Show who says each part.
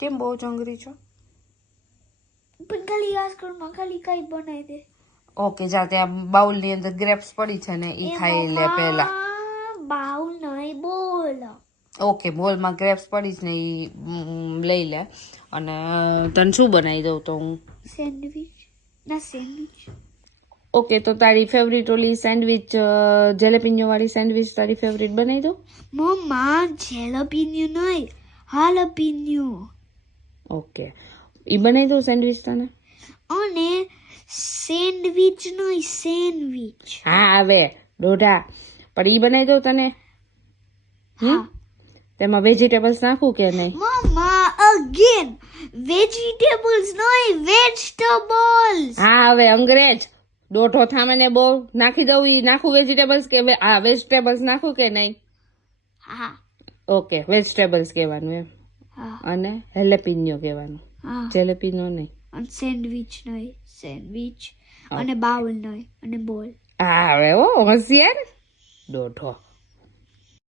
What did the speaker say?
Speaker 1: કેમ બહુ જંગરી છો?
Speaker 2: પણ ખાલી આઈસ્ક્રીમમાં ખાલી કઈ બનાવી દે.
Speaker 1: ઓકે જા ત્યાં બાઉલની અંદર ગ્રેપ્સ પડી છે ને ઈ ખાઈ લે પહેલા.
Speaker 2: બાઉલ નહીં બોલ.
Speaker 1: ઓકે બોલમાં ગ્રેપ્સ પડી છે ને ઈ લઈ લે. અને તને શું બનાવી દઉં તો હું?
Speaker 2: સેન્ડવિચ ના સેન્ડવિચ
Speaker 1: ઓકે તો તારી ફેવરિટ ઓલી સેન્ડવિચ જેલેપિન્યો વાળી સેન્ડવિચ તારી ફેવરિટ બનાવી દઉં?
Speaker 2: મમ્મા જેલપીન્યુ નહીં હાલપીન્યુ
Speaker 1: ઓકે ઈ બનાવી દઉં સેન્ડવિચ તને
Speaker 2: અને સેન્ડવિચ નહીં સેન્ડવિચ
Speaker 1: હા આવે દોઢા પણ ઈ બનાવી દઉં તને
Speaker 2: હા
Speaker 1: તેમાં વેજીટેબલ્સ નાખું કે નહીં
Speaker 2: મમ્મા અગેન વેજીટેબલ્સ નહીં વેજીટેબલ્સ
Speaker 1: હા હવે અંગ્રેજ દોઢો થામે બહુ નાખી દઉં ઈ નાખું વેજીટેબલ્સ કે વે- હા વેજીટેબલ્સ નાખું કે નહીં
Speaker 2: હા
Speaker 1: ઓકે વેજીટેબલ્સ કહેવાનું એમ
Speaker 2: હા
Speaker 1: અને હેલેપિન્યો કહેવાનું. જેલેપિનો નહીં.
Speaker 2: અને સેન્ડવિચ નહીં. સેન્ડવિચ અને બાઉલ નહીં. અને બોલ.
Speaker 1: હા હવે હો હોશિયાર. દોઢો.